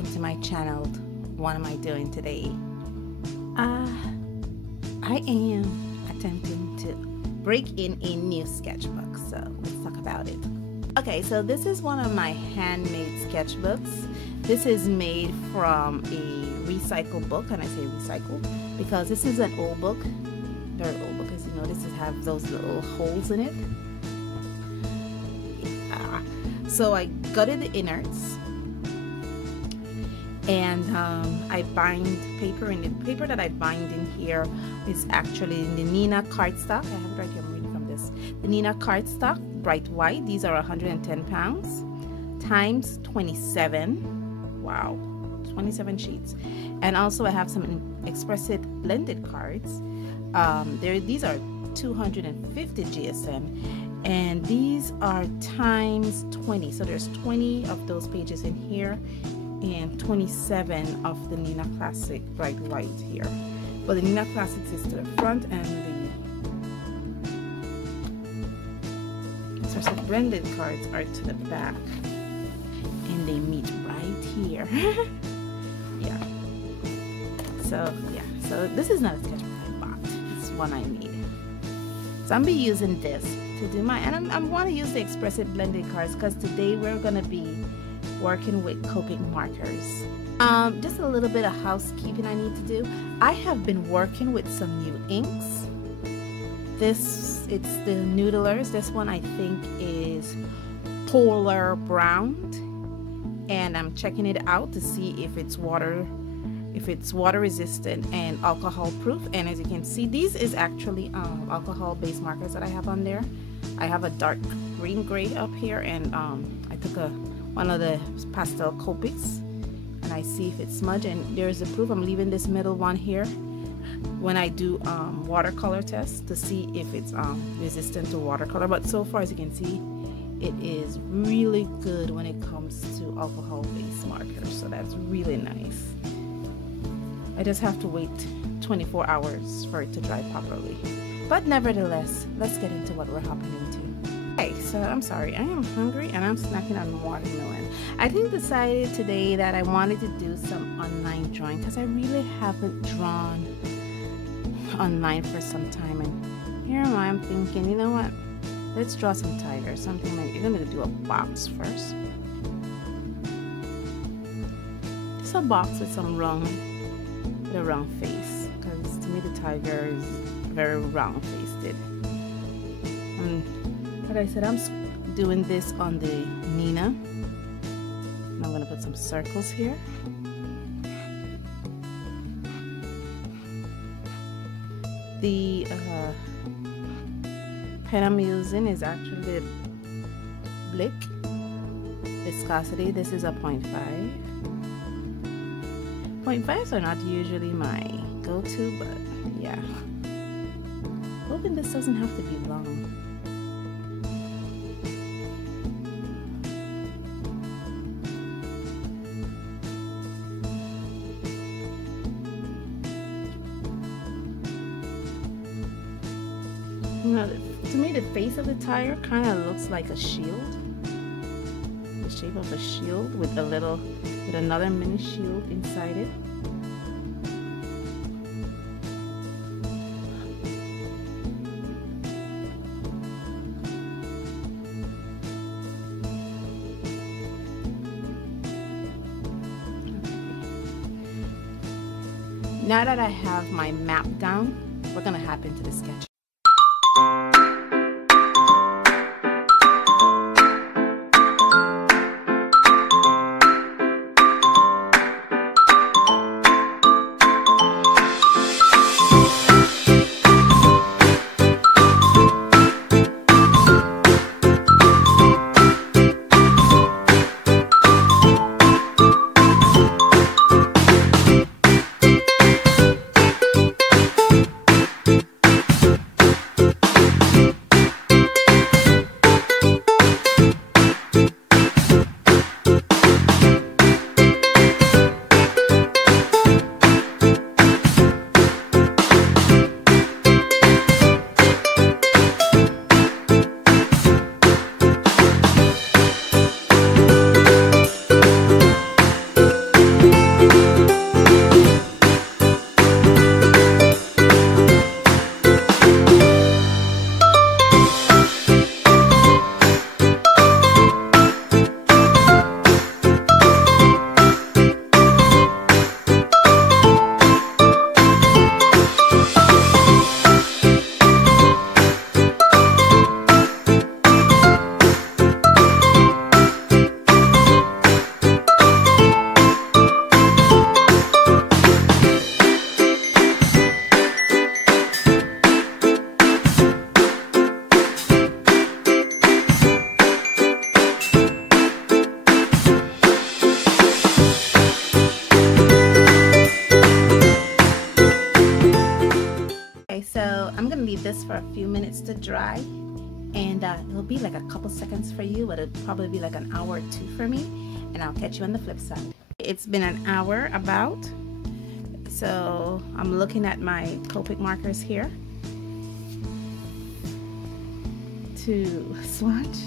welcome to my channel. What am I doing today? I am attempting to break in a new sketchbook, so let's talk about it. Okay, so this is one of my handmade sketchbooks. This is made from a recycled book, and I say recycled because this is an old book, very old book. As you notice, it has those little holes in it. Yeah. So I gutted the innards, and I bind paper, and the paper that I bind in here is actually the Nina cardstock. I have it right here, I'm reading from this. The Nina cardstock, bright white. These are 110 pounds times 27. Wow, 27 sheets. And also I have some Xpress blended cards. These are 250 GSM, and these are times 20. So there's 20 of those pages in here, and 27 of the Nina Classic bright white here. But the Nina Classics is to the front, and the Xpress blended cards are to the back, and they meet right here. Yeah. So this is not a sketchbook I bought. This is one I made. So I'm be using this to do my, and I want to use the Xpress blended cards because today we're gonna be working with Copic markers. Just a little bit of housekeeping I need to do. I have been working with some new inks. It's the Noodlers. This one I think is Polar Brown, and I'm checking it out to see if it's water resistant and alcohol proof. And as you can see, these is actually alcohol based markers that I have on there. I have a dark green gray up here, and I took one of the pastel Copics, and I see if it's smudged, and there's the proof. I'm leaving this middle one here when I do watercolor tests to see if it's resistant to watercolor. But so far, as you can see, it is really good when it comes to alcohol based markers, so that's really nice. I just have to wait 24 hours for it to dry properly. But nevertheless, let's get into what we're hopping into. Okay, so I'm sorry, I am hungry and I'm snacking on watermelon. I decided today that I wanted to do some online drawing because I really haven't drawn online for some time. And here am I, I'm thinking, you know what? Let's draw some tigers, something like, you're gonna do a box first. Just a box with some round face, because to me the tiger is very round faced. Like I said, I'm doing this on the Nina, and I'm gonna put some circles here. The pen I'm using is actually Blick viscosity. This is a 0.5. 0.5s are not usually my go-to, but yeah. Hoping this doesn't have to be long. You know, to me the face of the tire kind of looks like a shield. The shape of a shield with another mini shield inside it. Now that I have my map down, we're gonna hop into the sketch. Okay, so I'm gonna leave this for a few minutes to dry, and it'll be like a couple seconds for you, but it'll probably be like an hour or two for me, and I'll catch you on the flip side. It's been an hour about, so I'm looking at my Copic markers here to swatch.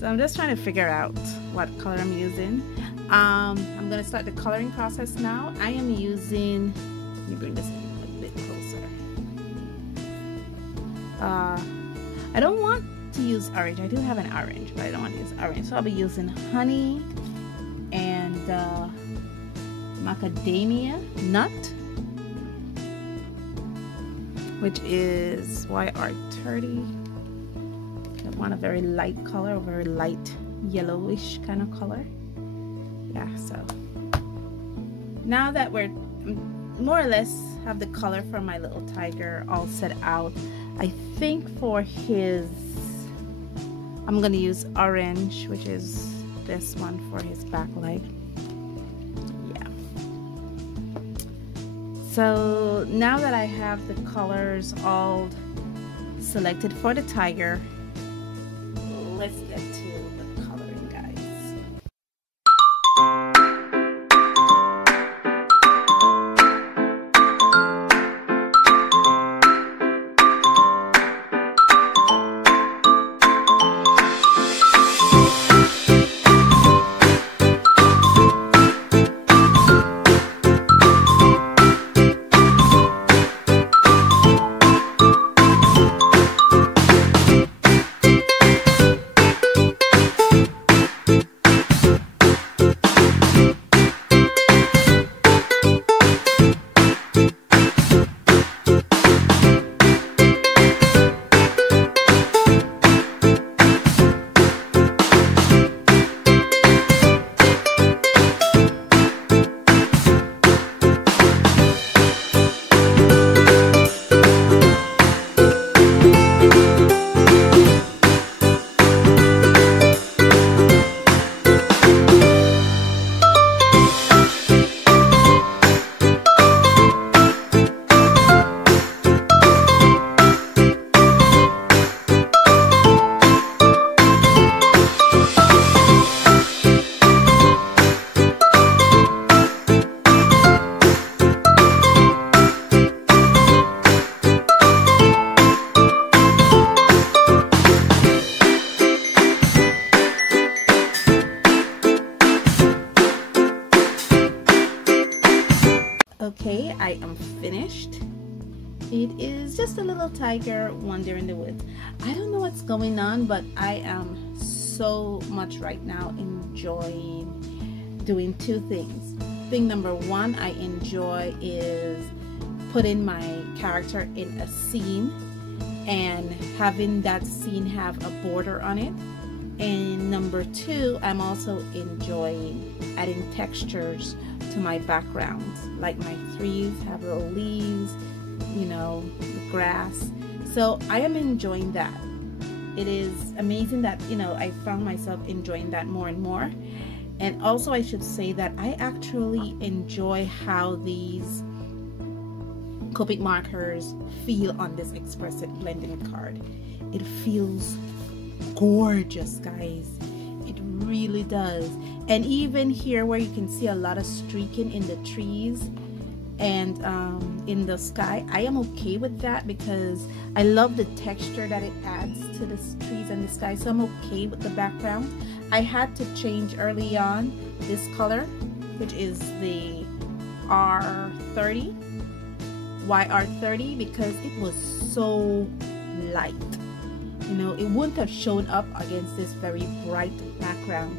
So I'm just trying to figure out what color I'm using. I'm gonna start the coloring process now. I am using, let me bring this in a bit closer. I don't want to use orange. I do have an orange, but I don't want to use orange. So I'll be using honey and macadamia nut, which is YR30. I want a very light color, a very light yellowish kind of color. Yeah, so now that we're more or less have the color for my little tiger all set out, I think for his, I'm gonna use orange, which is this one for his back leg. Yeah. So now that I have the colors all selected for the tiger, let's get to the coloring, guys. Okay, I am finished. It is just a little tiger wandering the woods. I don't know what's going on, but I am so much right now enjoying doing two things. Thing number one I enjoy is putting my character in a scene and having that scene have a border on it. And number two, I'm also enjoying adding textures to my background, like my trees have little leaves, you know, the grass. So I am enjoying that. It is amazing that, you know, I found myself enjoying that more and more. And also I should say that I actually enjoy how these Copic markers feel on this Xpress blending card. It feels gorgeous, guys. It really does. And even here where you can see a lot of streaking in the trees and in the sky, I am okay with that because I love the texture that it adds to the trees and the sky. So I'm okay with the background. I had to change early on this color, which is the YR30, because it was so light. You know, it wouldn't have shown up against this very bright background.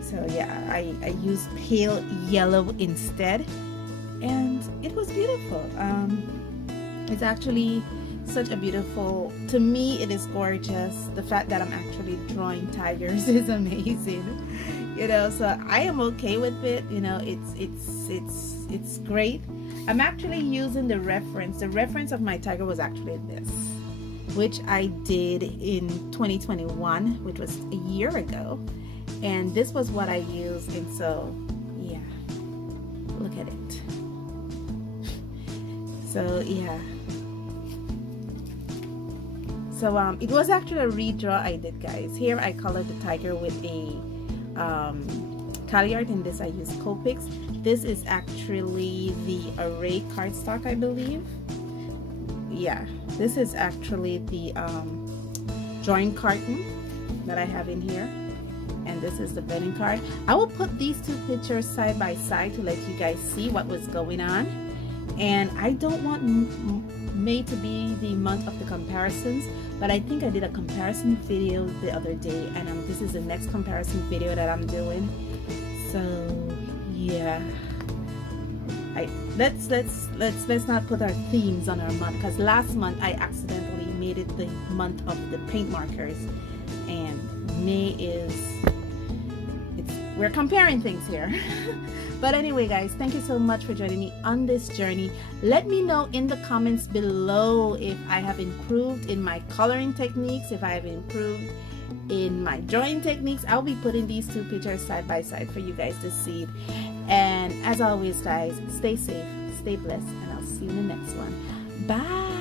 So yeah, I used pale yellow instead, and it was beautiful. It's actually such a beautiful, to me it is gorgeous. The fact that I'm actually drawing tigers is amazing, you know. So I am okay with it, you know. It's great. I'm actually using the reference of my tiger was actually this, which I did in 2021, which was a year ago, and this was what I used. And so yeah, look at it. So yeah, so it was actually a redraw I did, guys. Here I colored the tiger with a Caliart, and this I use Copics. This is actually the array cardstock, I believe. Yeah, this is actually the drawing carton that I have in here, and this is the bedding card. I will put these two pictures side by side to let you guys see what was going on. And I don't want May to be the month of the comparisons, but I think I did a comparison video the other day, and this is the next comparison video that I'm doing. So yeah, let's not put our themes on our month, because last month I accidentally made it the month of the paint markers, and May is, we're comparing things here. But anyway, guys, thank you so much for joining me on this journey. Let me know in the comments below if I have improved in my coloring techniques, if I have improved in my drawing techniques. I'll be putting these two pictures side by side for you guys to see. And as always, guys, stay safe, stay blessed, and I'll see you in the next one. Bye.